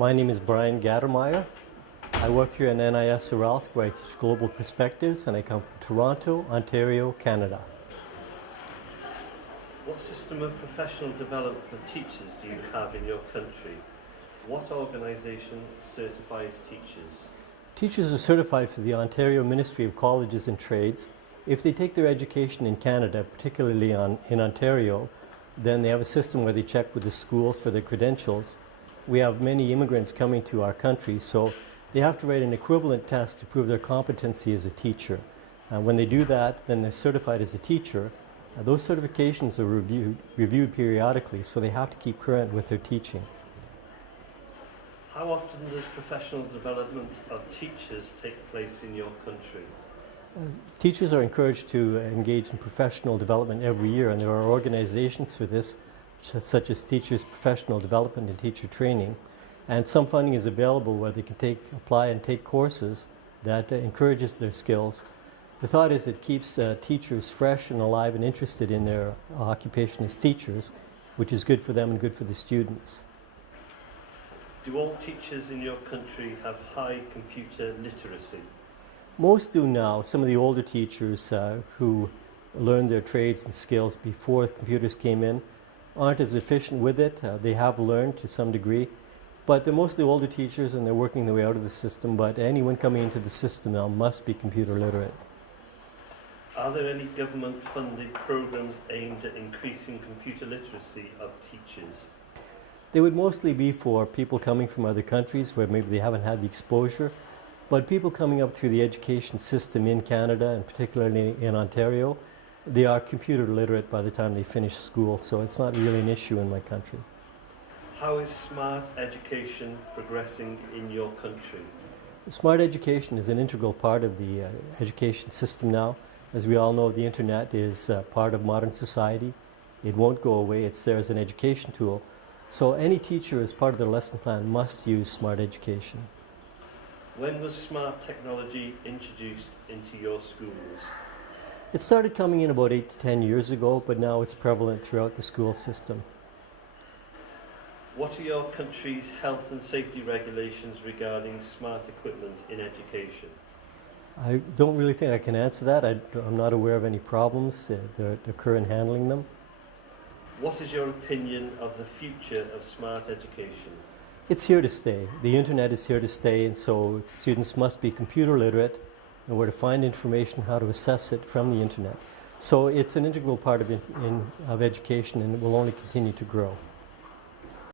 My name is Brian Gattermaier. I work here in NIS Uralsk where I teach global perspectives, and I come from Toronto, Ontario, Canada. What system of professional development for teachers do you have in your country? What organisation certifies teachers? Teachers are certified for the Ontario Ministry of Colleges and Trades. If they take their education in Canada, particularly in Ontario, then they have a system where they check with the schools for their credentials. We have many immigrants coming to our country, so they have to write an equivalent test to prove their competency as a teacher. When they do that, then they're certified as a teacher. Those certifications are reviewed periodically, so they have to keep current with their teaching. How often does professional development of teachers take place in your country? Teachers are encouraged to engage in professional development every year, and there are organizations for this, such as Teachers Professional Development and Teacher Training. And some funding is available where they can apply and take courses that encourages their skills. The thought is it keeps teachers fresh and alive and interested in their occupation as teachers, which is good for them and good for the students. Do all teachers in your country have high computer literacy? Most do now. Some of the older teachers who learned their trades and skills before computers came in aren't as efficient with it. They have learned to some degree, but they're mostly older teachers and they're working their way out of the system. But anyone coming into the system now must be computer literate. Are there any government-funded programs aimed at increasing computer literacy of teachers? They would mostly be for people coming from other countries where maybe they haven't had the exposure, but people coming up through the education system in Canada and particularly in Ontario, they are computer literate by the time they finish school, so it's not really an issue in my country. How is smart education progressing in your country? Smart education is an integral part of the education system now. As we all know, the internet is part of modern society. It won't go away. It's there as an education tool. So any teacher, as part of their lesson plan, must use smart education. When was smart technology introduced into your schools? It started coming in about 8 to 10 years ago, but now it's prevalent throughout the school system. What are your country's health and safety regulations regarding smart equipment in education? I don't really think I can answer that. I'm not aware of any problems that occur in handling them. What is your opinion of the future of smart education? It's here to stay. The internet is here to stay, and so students must be computer literate and where to find information, how to assess it from the internet. So it's an integral part of education, and it will only continue to grow.